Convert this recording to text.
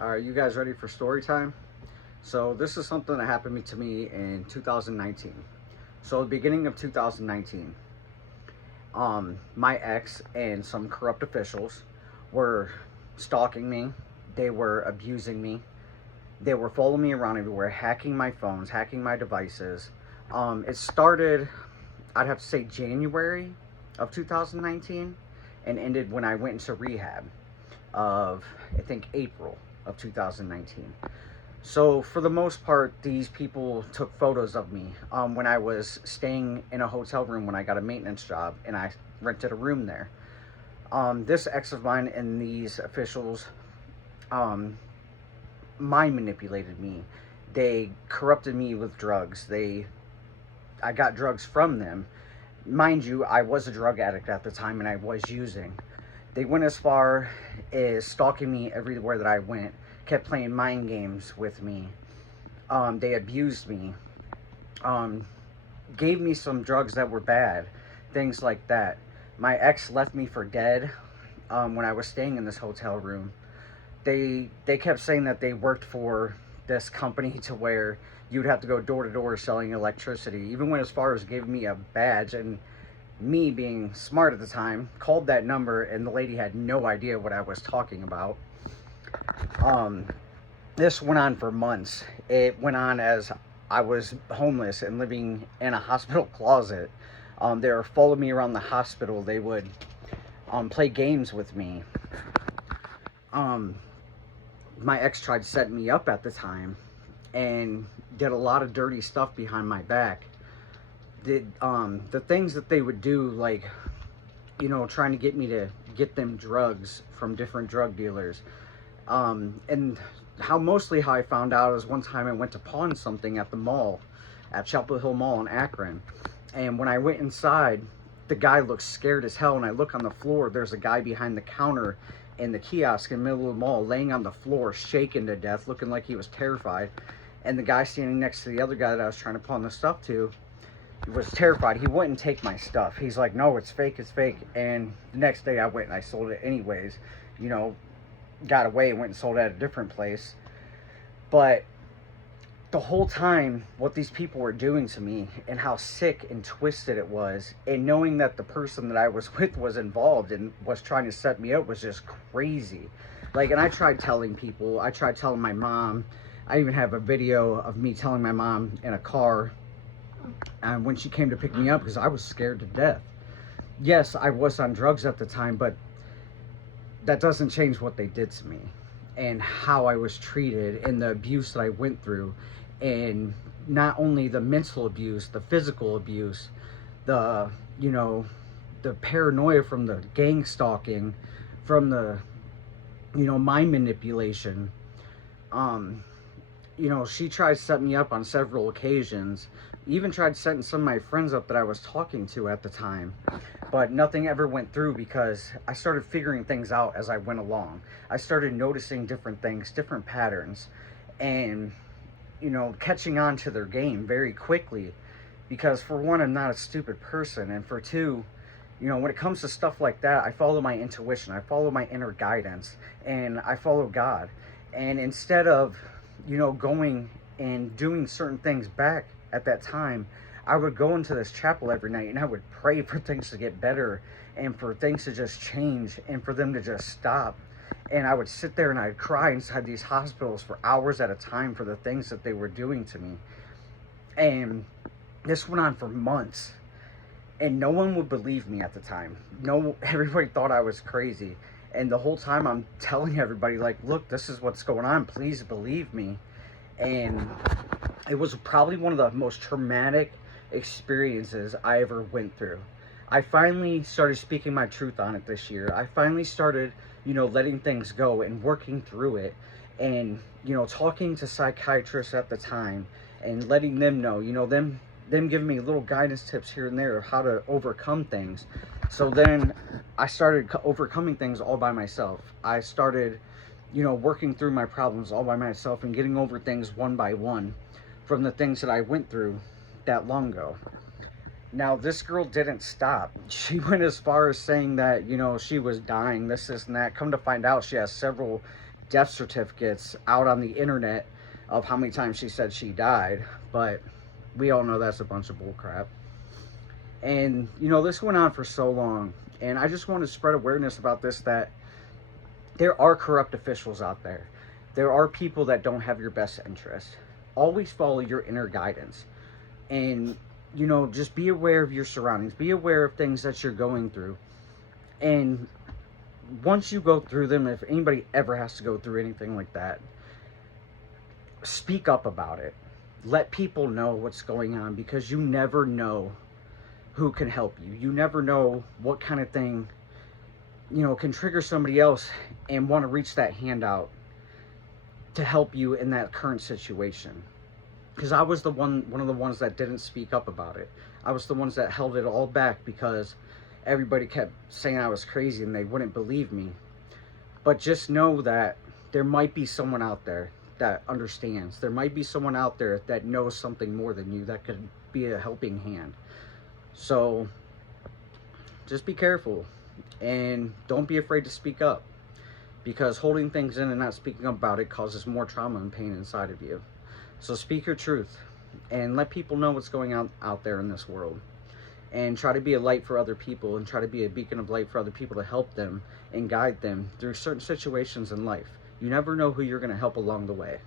All right, you guys ready for story time? So this is something that happened to me in 2019. So the beginning of 2019, my ex and some corrupt officials were stalking me. They were abusing me. They were following me around everywhere, hacking my phones, hacking my devices. It started, I'd have to say, January of 2019, and ended when I went into rehab of, I think, April of 2019. So for the most part, these people took photos of me when I was staying in a hotel room when I got a maintenance job and I rented a room there. This ex of mine and these officials um, mind manipulated me. They corrupted me with drugs. I got drugs from them. Mind you, I was a drug addict at the time and I was using. They went as far as stalking me everywhere that I went, kept playing mind games with me. They abused me, um, gave me some drugs that were bad, things like that. My ex left me for dead when I was staying in this hotel room. They kept saying that they worked for this company to where you'd have to go door to door selling electricity. Even went as far as giving me a badge, and me being smart at the time called that number and the lady had no idea what I was talking about. Um, this went on for months. It went on as I was homeless and living in a hospital closet. They were following me around the hospital. They would play games with me. Um, my ex tried setting me up at the time and did a lot of dirty stuff behind my back. Did the things that they would do, like, trying to get me to get them drugs from different drug dealers. And how I found out is one time I went to pawn something at the mall, at Chapel Hill Mall in Akron. And when I went inside, the guy looked scared as hell. And I look on the floor, there's a guy behind the counter in the kiosk in the middle of the mall, laying on the floor, shaking to death, looking like he was terrified. And the guy standing next to the other guy that I was trying to pawn the stuff to was terrified. He wouldn't take my stuff. He's like, no, it's fake, it's fake. And the next day I went and I sold it anyways. Got away and went and sold it at a different place. But the whole time, what these people were doing to me and how sick and twisted it was, and knowing that the person that I was with was involved and was trying to set me up, was just crazy. Like, and I tried telling people, I tried telling my mom. I even have a video of me telling my mom in a car when she came to pick me up, because I was scared to death. Yes, I was on drugs at the time, but that doesn't change what they did to me and how I was treated and the abuse that I went through. And not only the mental abuse, the physical abuse, the, the paranoia from the gang stalking, from the, mind manipulation. She tried setting me up on several occasions, even tried setting some of my friends up that I was talking to at the time. But nothing ever went through because I started figuring things out as I went along. I started noticing different things, different patterns, and, catching on to their game very quickly. Because for one, I'm not a stupid person. And for two, when it comes to stuff like that, I follow my intuition, I follow my inner guidance, and I follow God. And instead of, going and doing certain things back at that time, I would go into this chapel every night and I would pray for things to get better and for things to just change and for them to just stop. And I would sit there and I'd cry inside these hospitals for hours at a time for the things that they were doing to me. And this went on for months. And no one would believe me at the time. No, everybody thought I was crazy. And the whole time I'm telling everybody, like, look, this is what's going on. Please believe me. And it was probably one of the most traumatic experiences I ever went through. I finally started speaking my truth on it this year. I finally started, letting things go and working through it, and, talking to psychiatrists at the time and letting them know, them giving me little guidance tips here and there of how to overcome things. So then I started overcoming things all by myself. I started, working through my problems all by myself and getting over things one by one from the things that I went through that long ago. Now, this girl didn't stop. She went as far as saying that, she was dying, this and that. Come to find out, she has several death certificates out on the internet of how many times she said she died, but we all know that's a bunch of bull crap. And you know, this went on for so long, and I just want to spread awareness about this, that there are corrupt officials out there. There are people that don't have your best interest. Always follow your inner guidance, and you know, just be aware of your surroundings, be aware of things that you're going through. And once you go through them, if anybody ever has to go through anything like that, speak up about it. Let people know what's going on, because you never know who can help you. You never know what kind of thing, you know, can trigger somebody else and want to reach that hand out to help you in that current situation. Because I was one of the ones that didn't speak up about it. I was the ones that held it all back because everybody kept saying I was crazy and they wouldn't believe me. But just know that there might be someone out there that understands. There might be someone out there that knows something more than you, that could be a helping hand. So just be careful, and don't be afraid to speak up, because holding things in and not speaking up about it causes more trauma and pain inside of you. So speak your truth and let people know what's going on out there in this world, and try to be a light for other people, and try to be a beacon of light for other people to help them and guide them through certain situations in life. You never know who you're going to help along the way.